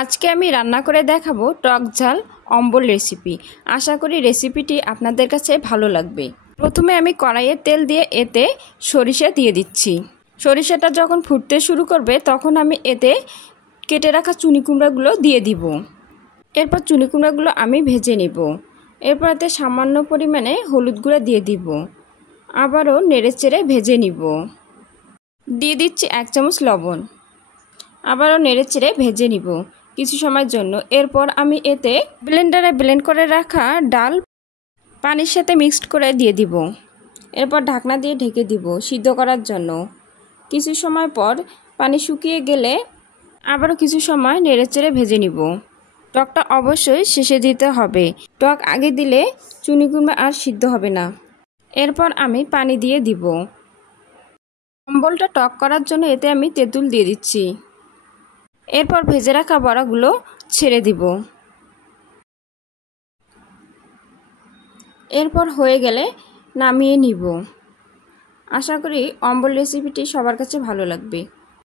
আজকে আমি রান্না করে দেখাবো টক ঝাল অম্বল রেসিপি। আশা করি রেসিপিটি আপনাদের কাছে ভালো লাগবে। প্রথমে আমি কড়াইয়ে তেল দিয়ে এতে সরিষা দিয়ে দিচ্ছি। সরিষাটা যখন ফুটতে শুরু করবে তখন আমি এতে কেটে রাখা চুনি কুমড়াগুলো দিয়ে দিব। এরপর চুনি কুমড়াগুলো আমি ভেজে নিব। এরপর এতে সামান্য পরিমাণে হলুদ গুঁড়া দিয়ে দিব। আবারও নেড়েচেড়ে ভেজে নিব। দিয়ে দিচ্ছি 1 চামচ লবণ। আবারও নেড়েচেড়ে ভেজে নিব কিছু সময়ের জন্য। এরপর আমি এতে ব্লেন্ডারে ব্লেন্ড করে রাখা ডাল পানির সাথে মিক্সড করে দিয়ে দিব। এরপর ঢাকনা দিয়ে ঢেকে দিব সিদ্ধ করার জন্য। কিছু সময় পর পানি শুকিয়ে গেলে আবারও কিছু সময় নেড়েচেড়ে ভেজে নিব। টকটা অবশ্যই শেষে দিতে হবে, টক আগে দিলে চুনি কুমড়া আর সিদ্ধ হবে না। এরপর আমি পানি দিয়ে দিব। অম্বলটা টক করার জন্য এতে আমি তেঁতুল দিয়ে দিচ্ছি। এরপর ভেজে রাখা বড়াগুলো ছেড়ে দিব। এরপর হয়ে গেলে নামিয়ে নিব। আশা করি অম্বল রেসিপিটি সবার কাছে ভালো লাগবে।